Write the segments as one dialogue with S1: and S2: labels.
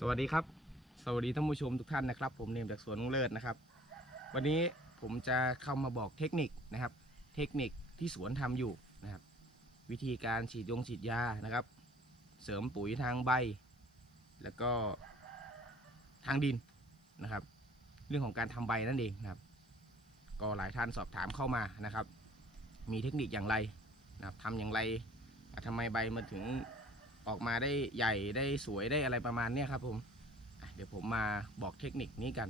S1: สวัสดีครับ สวัสดีท่านผู้ชมทุกท่านนะครับ ผมเนมจากสวนลุงเลิศนะครับ วันนี้ผมจะเข้ามาบอกเทคนิคนะครับ เทคนิคที่สวนทำอยู่นะครับ วิธีการฉีดยงฉีดยานะครับ เสริมปุ๋ยทางใบ แล้วก็ทางดินนะครับ เรื่องของการทำใบนั่นเองนะครับ ก็หลายท่านสอบถามเข้ามานะครับ มีเทคนิคอย่างไรนะครับทำอย่างไรอะทำไมใบมันถึง ออกมาได้ใหญ่ได้สวยได้อะไรประมาณเนี้ยครับผมเดี๋ยวผมมาบอกเทคนิคนี้กัน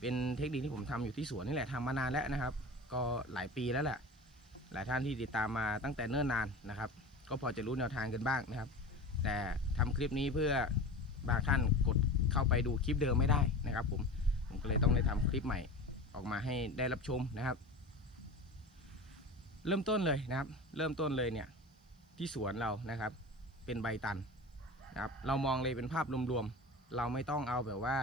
S1: เป็นเทคนิคที่ผมทำอยู่ที่สวนนี่แหละทำมานานแล้วนะครับ ก็หลายปีแล้วแหละหลายท่านที่ติดตามมาตั้งแต่เนิ่นนานนะครับ ก็พอจะรู้แนวทางกันบ้างนะครับ แต่ทำคลิปนี้เพื่อบางท่านกดเข้าไปดูคลิปเดิมไม่ได้นะครับ ผมผมก็เลยต้องได้ทำคลิปใหม่ออกมาให้ได้รับชมนะครับ เริ่มต้นเลยนะครับ เริ่มต้นเลยเนี่ยที่สวนเรานะครับ เป็นใบตันนะครับเรามองเลยเป็นภาพรวมๆเราไม่ต้องเอาแบบว่า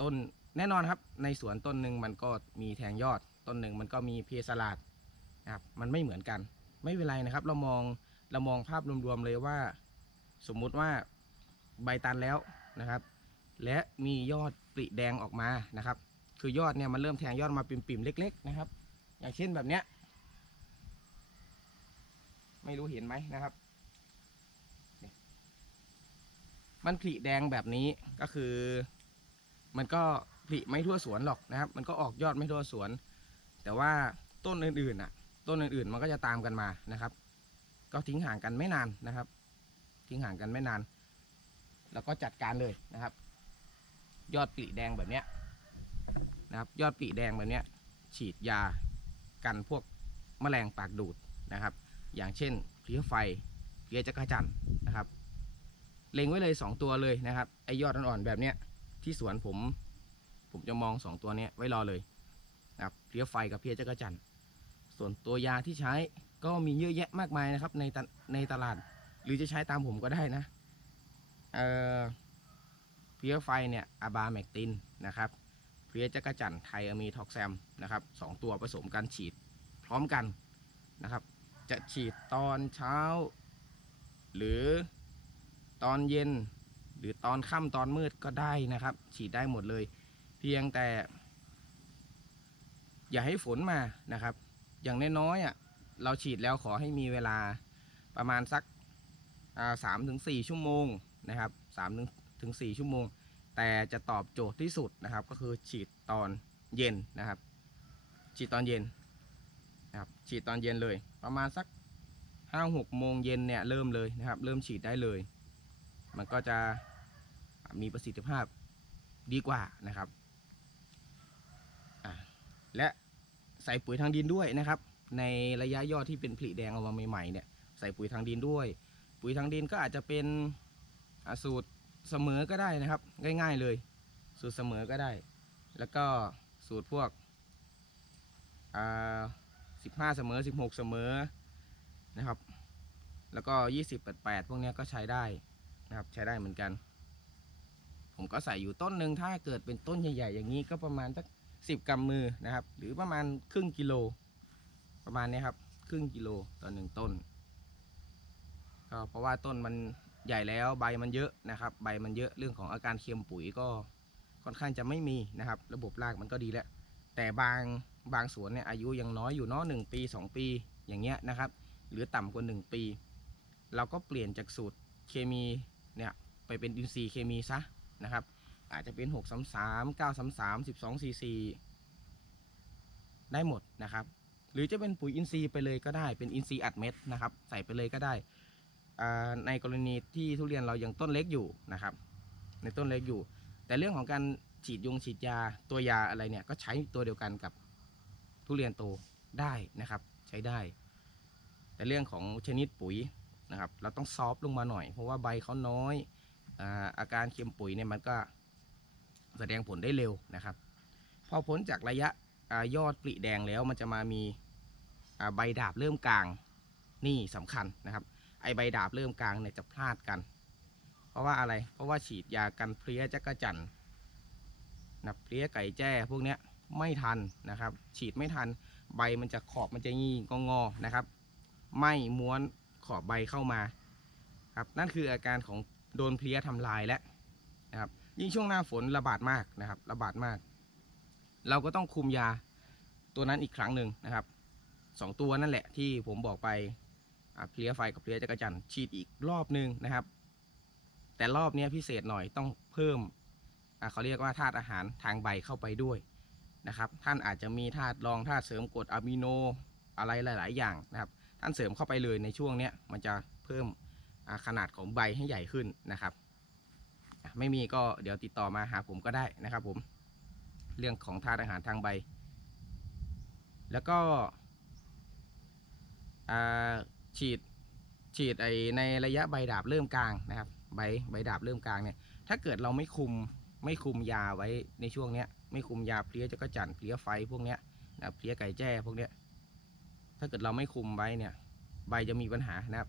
S1: ต้นแน่นอนครับ ในสวนต้นหนึ่งมันก็มีแทงยอด ต้นหนึ่งมันก็มีเพสลาดนะครับมันไม่เหมือนกัน ไม่เป็นไรนะครับ เรามองเรามองภาพรวมๆเลยว่า สมมุติว่าใบตันแล้วนะครับ และมียอดปริแดงออกมานะครับ คือยอดเนี่ยมันเริ่มแทงยอดมาปิ่มๆเล็ก ๆ นะครับ อย่างเช่นแบบเนี้ยไม่รู้เห็นไหมนะครับ มันผลิแดงแบบนี้ก็คือ มันก็ผลิไม่ทั่วสวนหรอกนะครับ มันก็ออกยอดไม่ทั่วสวน แต่ว่าต้นอื่นๆน่ะ ต้นอื่นๆมันก็จะตามกันมานะครับ ก็ทิ้งห่างกันไม่นานนะครับ ทิ้งห่างกันไม่นาน แล้วก็จัดการเลยนะครับ ยอดปลีแดงแบบเนี้ยนะครับ ยอดปลีแดงแบบเนี้ย ฉีดยากันพวกแมลงปากดูดนะครับ อย่างเช่นเพลี้ยไฟเพลี้ยจักรจันนะครับ เล็งไว้เลย 2 ตัวเลยนะครับไอยอดอ่อนๆแบบเนี้ยที่สวนผม ผมจะมอง 2 ตัวเนี้ยไว้รอเลยนะครับเพลี้ยไฟกับเพียจักรจันส่วนตัวยาที่ใช้ก็มีเยอะแยะมากมายนะครับในตในตลาด หรือจะใช้ตามผมก็ได้นะเอ่อเพียไฟเนี่ยอาบาแมกตินนะครับเพียจักรจันไทอมีท็อกแซมนะครับสองตัวผสมกันฉีดพร้อมกันนะครับ จะฉีดตอนเช้า หรือ ตอนเย็น หรือตอนค่ำตอนมืดก็ได้นะครับ ฉีดได้หมดเลย เพียงแต่ อย่าให้ฝนมานะครับ อย่างน้อยๆอะเราฉีดแล้วขอให้มีเวลาประมาณสักสามถึงสี่ชั่วโมงนะครับสามถึงถึงสี่ชั่วโมง แต่จะตอบโจทย์ที่สุดนะครับ ก็คือฉีดตอนเย็นนะครับ ฉีดตอนเย็นนะครับฉีดตอนเย็นเลย ประมาณสักห้าหกโมงเย็นเนี่ยเริ่มเลยนะครับ เริ่มฉีดได้เลย มันก็จะมีประสิทธิภาพดีกว่านะครับ และใส่ปุ๋ยทางดินด้วยนะครับ ในระยะยอดที่เป็นผลิแดงออกมาใหม่ๆเนี่ยใส่ปุ๋ยทางดินด้วย ปุ๋ยทางดินก็อาจจะเป็นสูตรเสมอก็ได้นะครับ ง่าย ๆเลย สูตรเสมอก็ได้ แล้วก็สูตรพวกอ่าสิบห้าเสมอสิบหกเสมอนะครับ แล้วก็ยี่สิบแปดแปดพวกนี้ก็ใช้ได้ นะครับใช้ได้เหมือนกัน ผมก็ใส่อยู่ต้นหนึ่งถ้าเกิดเป็นต้นใหญ่ ๆ อย่างนี้ก็ประมาณสักสิบกำมือนะครับ หรือประมาณครึ่งกิโล ประมาณนี้ครับ ครึ่งกิโลต่อหนึ่งต้นก็เพราะว่าต้นมันใหญ่แล้วใบมันเยอะนะครับ ใบมันเยอะเรื่องของอาการเค็มปุ๋ยก็ค่อนข้างจะไม่มีนะครับ ระบบรากมันก็ดีแล้ว แต่บางบางสวนเนี่ยอายุยังน้อยอยู่เนาะหนึ่งปี 2 ปีอย่างเงี้ยนะครับ หรือต่ำกว่า 1 ปี เราก็เปลี่ยนจากสูตรเคมี เนี่ยไปเป็นอินทรีย์เคมีซะนะครับ อาจจะเป็น 6 3 3 9 3 3 12 4 4 ได้หมดนะครับ หรือจะเป็นปุ๋ยอินทรีย์ไปเลยก็ได้เป็นอินทรีย์อัดเม็ดนะครับใส่ไปเลยก็ได้ในกรณีที่ทุเรียนเรายังต้นเล็กอยู่นะครับ ในต้นเล็กอยู่ แต่เรื่องของการฉีดยงฉีดยาตัวยาอะไรเนี่ยก็ใช้ตัวเดียวกันกับทุเรียนโตได้นะครับ ใช้ได้ แต่เรื่องของชนิดปุ๋ย นะครับเราต้องซอฟต์ลงมาหน่อย เพราะว่าใบเขาน้อยอาอาการเค็มปุ๋ยเนี่ยมันก็แสดงผลได้เร็วนะครับ พอพ้นจากระยะอยอดปลิแดงแล้วมันจะมามีใบดาบเริ่มกลางนี่สำคัญนะครับ ไอใบดาบเริ่มกลางเนี่ยจะพลาดกัน เพราะว่าอะไรเพราะว่าฉีดยากันเพลี้ยจักรจันนะเพลี้ยไก่แจ้พวกเนี้ยไม่ทันนะครับ ฉีดไม่ทันใบมันจะขอบมันจะงีงองอๆนะครับ ไม่ม้วน ขอบใบเข้ามาครับนั่นคืออาการของโดนเพลี้ยทำลายและนะครับยิ่งช่วงหน้าฝนระบาดมากนะครับ ระบาดมาก เราก็ต้องคุมยาตัวนั้นอีกครั้งหนึ่งนะครับสองตัวนั่นแหละที่ผมบอกไปเพลี้ยไฟกับเพลี้ยจักรจันฉีดอีกรอบหนึ่งนะครับ แต่รอบนี้พิเศษหน่อยต้องเพิ่มเขาเรียกว่าธาตุอาหารทางใบเข้าไปด้วยนะครับ ท่านอาจจะมีธาตุรองธาตุเสริมกรดอะมิโนอะไรหลาย ๆ อย่างนะครับ ท่านเสริมเข้าไปเลยในช่วงเนี้ยมันจะเพิ่มขนาดของใบให้ใหญ่ขึ้นนะครับ ไม่มีก็เดี๋ยวติดต่อมาหาผมก็ได้นะครับผมเรื่องของธาตุอาหารทางใบ แล้วก็ฉีดฉีดไอในระยะใบดาบเริ่มกลางนะครับ ใบใบดาบเริ่มกลางเนี่ยถ้าเกิดเราไม่คุมไม่คุมยาไว้ในช่วงเนี้ยไม่คุมยาเพลี้ยจักรจันเพลี้ยไฟพวกเนี้ยนะเพลี้ยไก่แจ้พวกเนี้ย ถ้าเกิดเราไม่คุมไว้เนี่ยใบจะมีปัญหานะครับ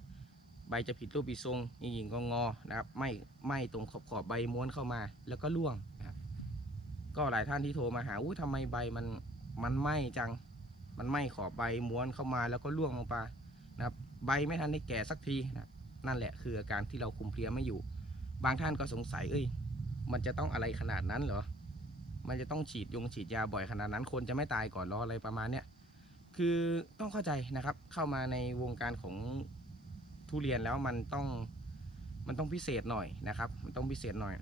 S1: ใบจะผิดรูปผิดทรงหยิงๆงอนะครับไม่ไม่ตรงขอบขอบใบม้วนเข้ามาแล้วก็ร่วงนะครับ ก็หลายท่านที่โทรมาหาอู้ทำไมใบมันมันไหม้จัง มันไหม้ขอบใบม้วนเข้ามาแล้วก็ร่วงลงไปนะครับ ใบไม่ทันได้แก่สักทีนะนั่นแหละคืออาการที่เราคุมเพลียไม่อยู่ บางท่านก็สงสัยเอ้ย มันจะต้องอะไรขนาดนั้นเหรอมันจะต้องฉีดยงฉีดยาบ่อยขนาดนั้น คนจะไม่ตายก่อนรออะไรประมาณเนี้ย คือต้องเข้าใจนะครับ เข้ามาในวงการของทุเรียนแล้วมันต้องมันต้องพิเศษหน่อยนะครับ มันต้องพิเศษหน่อย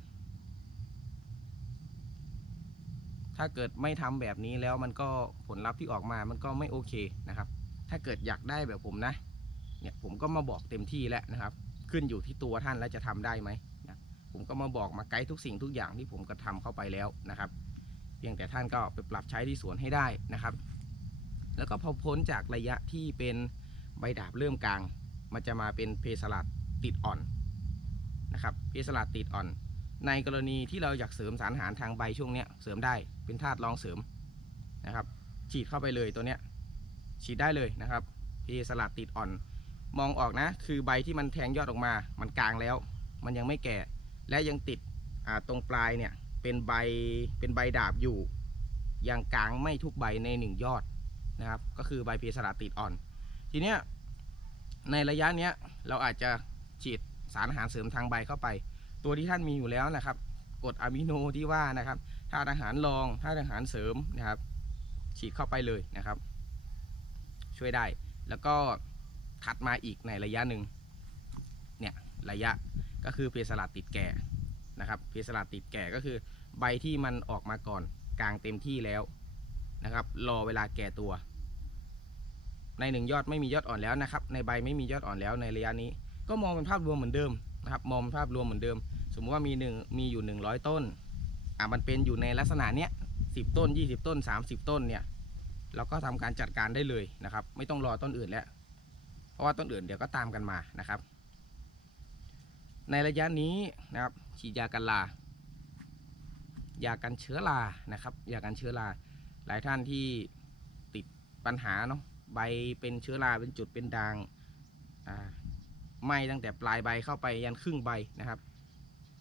S1: ถ้าเกิดไม่ทำแบบนี้แล้วมันก็ผลลัพธ์ที่ออกมามันก็ไม่โอเคนะครับ ถ้าเกิดอยากได้แบบผมนะ เนี่ยผมก็มาบอกเต็มที่แล้วนะครับ ขึ้นอยู่ที่ตัวท่านแล้วจะทำได้ไหมนะผมก็มาบอกมาไกด์ทุกสิ่งทุกอย่างที่ผมกระทำเข้าไปแล้วนะครับ เพียงแต่ท่านก็ไปปรับใช้ที่สวนให้ได้นะครับ แล้วก็พอพ้นจากระยะที่เป็นใบดาบเริ่มกลาง มันจะมาเป็นเพสลัดติดอ่อนนะครับเพสลัดติดอ่อน ในกรณีที่เราอยากเสริมสารอาหารทางใบช่วงเนี้ยเสริมได้เป็นธาตุรองเสริมนะครับ ฉีดเข้าไปเลยตัวเนี้ยฉีดได้เลยนะครับเพสลัดติดอ่อน มองออกนะ คือใบที่มันแทงยอดออกมา มันกลางแล้ว มันยังไม่แก่และยังติดตรงปลายเนี่ยเป็นใบเป็นใบดาบอยู่ยังกลางไม่ทุกใบในหนึ่งยอด นะครับก็คือใบเพสลัดติดอ่อน ทีเนี้ยในระยะเนี้ยเราอาจจะฉีดสารอาหารเสริมทางใบเข้าไป ตัวที่ท่านมีอยู่แล้วนะครับกรดอะมิโนที่ว่านะครับธาตุอาหารรองธาตุอาหารเสริมนะครับ ฉีดเข้าไปเลยนะครับ ช่วยได้แล้วก็ถัดมาอีกในระยะหนึ่งเนี่ยระยะก็คือเพสลัดติดแก่นะครับเพสลัดติดแก่ก็คือใบที่มันออกมาก่อนกลางเต็มที่แล้วนะครับ รอเวลาแก่ตัว ในหนึ่งยอดไม่มียอดอ่อนแล้วนะครับ ในใบไม่มียอดอ่อนแล้วในระยะนี้ ก็มองเป็นภาพรวมเหมือนเดิมนะครับ มองเป็นภาพรวมเหมือนเดิม สมมติว่ามีหนึ่งมีอยู่ 100 ต้น อะมันเป็นอยู่ในลักษณะเนี้ยสิต้น 20 ต้น 30 ต้นเนี่ย เราก็ทำการจัดการได้เลยนะครับ ไม่ต้องรอต้นอื่นแล้ว เพราะว่าต้นอื่นเดี๋ยวก็ตามกันมานะครับ ในระยะนี้นะครับฉีดยากันลายากันเชื้อรานะครับยากันเชื้อราหลายท่านที่ติดปัญหาเนาะ ใบเป็นเชื้อราเป็นจุดเป็นด่างไหม้ตั้งแต่ปลายใบเข้าไปยันครึ่งใบนะครับ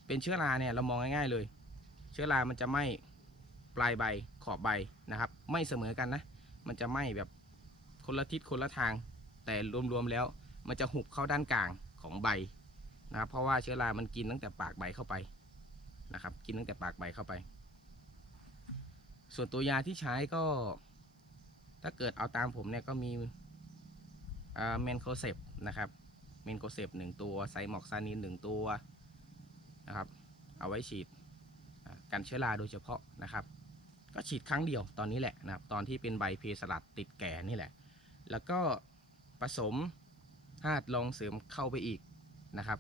S1: เป็นเชื้อราเนี่ยเรามองง่าย ๆเลย เชื้อรามันจะไหม้ปลายใบขอบใบนะครับ ไม่เสมอกันนะ มันจะไหม้แบบคนละทิศคนละทาง แต่รวมๆแล้วมันจะหุบเข้าด้านกลางของใบนะครับเพราะว่าเชื้อรามันกินตั้งแต่ปากใบเข้าไปนะครับ กินตั้งแต่ปากใบเข้าไป ส่วนตัวยาที่ใช้ก็ ถ้าเกิดเอาตามผมเนี่ยก็มีเมนโคเซปนะครับเมนโคเซปหนึ่งตัวไซมอกซานินหนึ่งตัวนะครับ เอาไว้ฉีดกันเชื้อราโดยเฉพาะนะครับ ก็ฉีดครั้งเดียวตอนนี้แหละนะครับ ตอนที่เป็นใบเพสลัดติดแก่นี่แหละ แล้วก็ผสมธาตุรองเสริมเข้าไปอีกนะครับ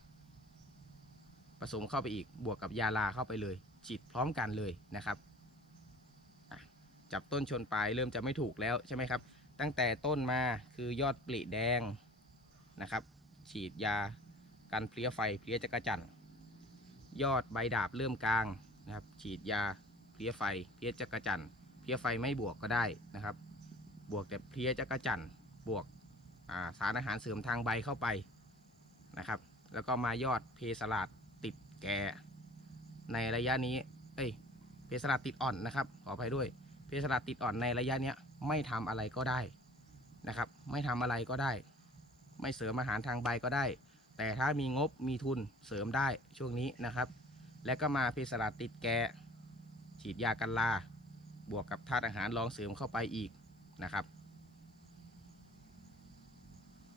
S1: ผสมเข้าไปอีกบวกกับยาลาเข้าไปเลย ฉีดพร้อมกันเลยนะครับ จับต้นชนปลายเริ่มจะไม่ถูกแล้วใช่ไหมครับ ตั้งแต่ต้นมาคือยอดปลีแดงนะครับ ฉีดยากันเพลี้ยไฟเพลี้ยจักรจันยอดใบดาบเริ่มกลางนะครับ ฉีดยาเพลี้ยไฟเพลี้ยจักรจันเพลี้ยไฟไม่บวกก็ได้นะครับ บวกแต่เพลี้ยจักรจันบวกาสารอาหารเสริมทางใบเข้าไปนะครับ แล้วก็มายอดเพสลัดติดแก่ในระยะนี้เอ้ยเพสลัดติดอ่อนนะครับขออภัยด้วย เพสลัดติดอ่อนในระยะเนี้ยไม่ทำอะไรก็ได้นะครับ ไม่ทำอะไรก็ได้ ไม่เสริมอาหารทางใบก็ได้ แต่ถ้ามีงบมีทุนเสริมได้ช่วงนี้นะครับ แล้วก็มาเพสลาติดแกฉีดยากันลาบวกกับธาตุอาหารรองเสริมเข้าไปอีกนะครับ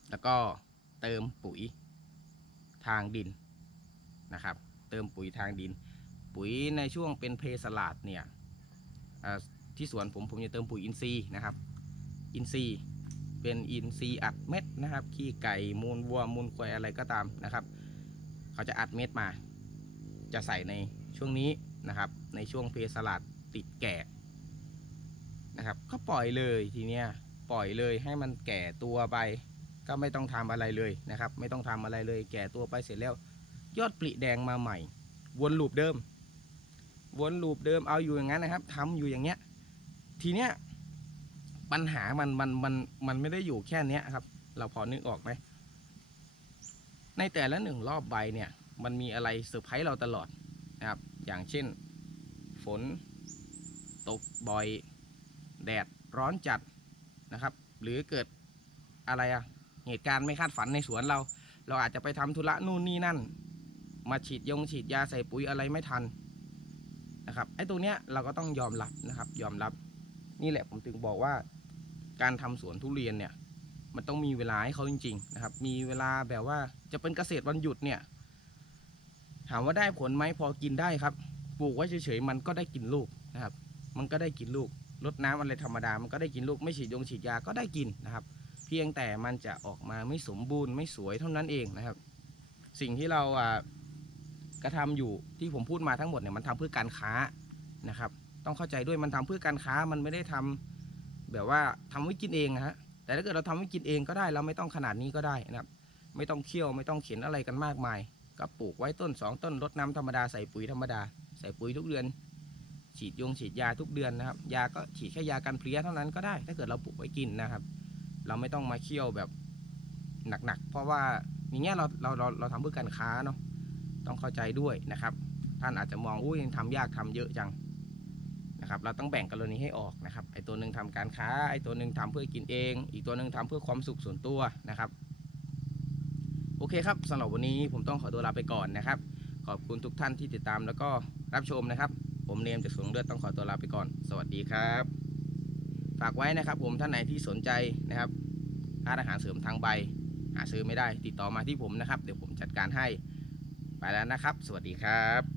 S1: แล้วก็เติมปุ๋ยทางดินนะครับ เติมปุ๋ยทางดิน ปุ๋ยในช่วงเป็นเพสลาดเนี่ยอ่อ ที่สวนผมผมจะเติมปุ๋ยอินทรีย์นะครับ อินทรีย์เป็นอินทรีย์อัดเม็ดนะครับ ขี้ไก่มูลวัวมูลควายอะไรก็ตามนะครับ เขาจะอัดเม็ดมา จะใส่ในช่วงนี้นะครับ ในช่วงเพสลาดติดแก่นะครับ ก็ปล่อยเลยทีเนี้ยปล่อยเลยให้มันแก่ตัวไป ก็ไม่ต้องทำอะไรเลยนะครับ ไม่ต้องทำอะไรเลย แก่ตัวไปเสร็จแล้ว ยอดปลิแดงมาใหม่ วนลูปเดิม วนลูปเดิมเอาอยู่อย่างนั้นนะครับทำอยู่อย่างเงี้ย ทีเนี้ยปัญหามันมันมันมันไม่ได้อยู่แค่เนี้ยครับ เราพอนึกออกไหมในแต่ละหนึ่งรอบใบเนี่ย มันมีอะไรเซอร์ไพรส์เราตลอดนะครับ อย่างเช่น ฝน ตกบ่อย แดดร้อนจัดนะครับ หรือเกิดอะไรอะเหตุการณ์ไม่คาดฝันในสวนเรา เราอาจจะไปทำธุระนู่นนี่นั่น มาฉีดยงฉีดยาใส่ปุ๋ยอะไรไม่ทันนะครับไอ้ตรงเนี้ยเราก็ต้องยอมรับนะครับ ยอมรับ นี่แหละผมถึงบอกว่าการทำสวนทุเรียนเนี่ย มันต้องมีเวลาให้เขาจริง ๆ นะครับ มีเวลาแบบว่าจะเป็นเกษตรวันหยุดเนี่ย ถามว่าได้ผลไหมพอกินได้ครับ ปลูกไว้เฉยๆมันก็ได้กินลูกนะครับ มันก็ได้กินลูกรดน้ำอะไรธรรมดา มันก็ได้กินลูกไม่ฉีดยงฉีดยาก็ได้กินนะครับ เพียงแต่มันจะออกมาไม่สมบูรณ์ไม่สวยเท่านั้นเองนะครับ สิ่งที่เราอ่ากระทำอยู่ที่ผมพูดมาทั้งหมดเนี่ยมันทำเพื่อการค้านะครับ ต้องเข้าใจด้วยมันทำเพื่อการค้ามันไม่ได้ทำแบบว่าทำไว้กินเองนะฮะแต่ถ้าเกิดเราทำไว้กินเองก็ได้เราไม่ต้องขนาดนี้ก็ได้นะครับ ไม่ต้องเคี่ยวไม่ต้องเข็นอะไรกันมากมาย ก็ปลูกไว้ต้นสองต้นรดน้ำธรรมดาใส่ปุ๋ยธรรมดาใส่ปุ๋ยทุกเดือน ฉีดยงฉีดยาทุกเดือนนะครับ ยาก็ฉีดแค่ยากันเพลี้ยเท่านั้นก็ได้ ถ้าเกิดเราปลูกไว้กินนะครับ เราไม่ต้องมาเคี่ยวแบบหนักๆเพราะว่าอย่างเงี้ยเราเราเราเราทำเพื่อการค้าเนาะต้องเข้าใจด้วยนะครับ ท่านอาจจะมองอุ้ยทำยากทำเยอะจัง นะครับเราต้องแบ่งกรณีให้ออกนะครับไอ้ตัวหนึ่งทำการค้าไอ้ตัวหนึ่งทำเพื่อกินเอง อีกตัวหนึ่งทำเพื่อความสุขส่วนตัวนะครับ โอเคครับสำหรับวันนี้ผมต้องขอตัวลาไปก่อนนะครับ ขอบคุณทุกท่านที่ติดตามแล้วก็รับชมนะครับ ผมเนมจากสวนเลือดต้องขอตัวลาไปก่อน สวัสดีครับ ฝากไว้นะครับ ผมท่านไหนที่สนใจนะครับทานอาหารเสริมทางใบ หาซื้อไม่ได้ ติดต่อมาที่ผมนะครับ เดี๋ยวผมจัดการให้ ไปแล้วนะครับ สวัสดีครับ